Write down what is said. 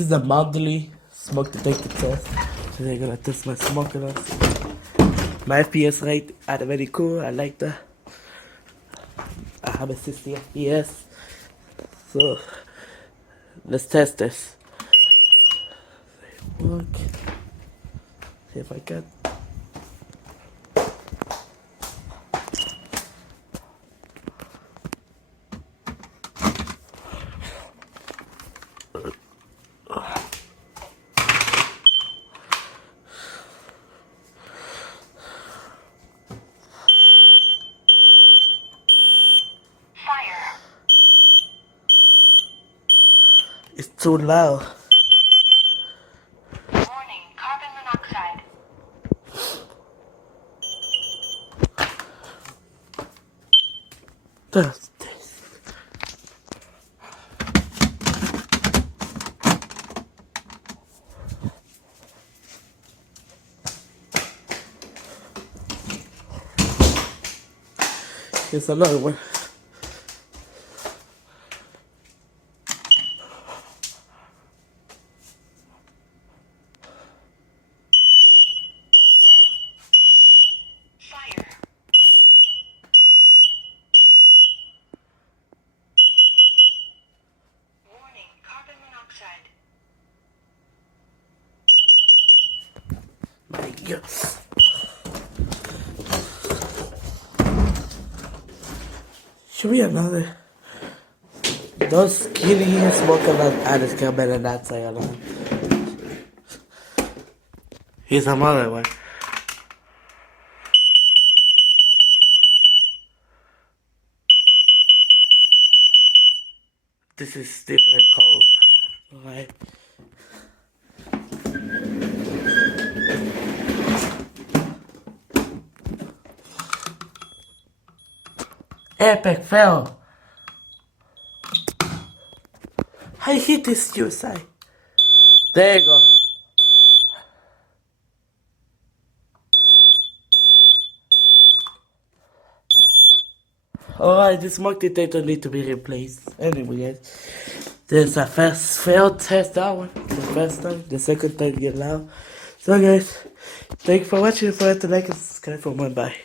This is a monthly smoke detector test. Today I'm gonna test my smoke alarms. My FPS rate are very cool. I like that. I have a 60 FPS. So let's test this. Work. See if I can. It's too loud. Warning, carbon monoxide. That's this. Here's another one. Fire. Warning, carbon monoxide. My God. Should be another. Those skinny smoke alarm added come better than that say alarm. Here's another one. This is different color. Alright. Epic fail. I hit this suicide. There you go. Alright, this smoke detector need to be replaced. Anyway, guys, there's a first failed test. That one, the first time, the second time get loud. So, guys, thank you for watching. Don't forget to like and subscribe for more. Bye.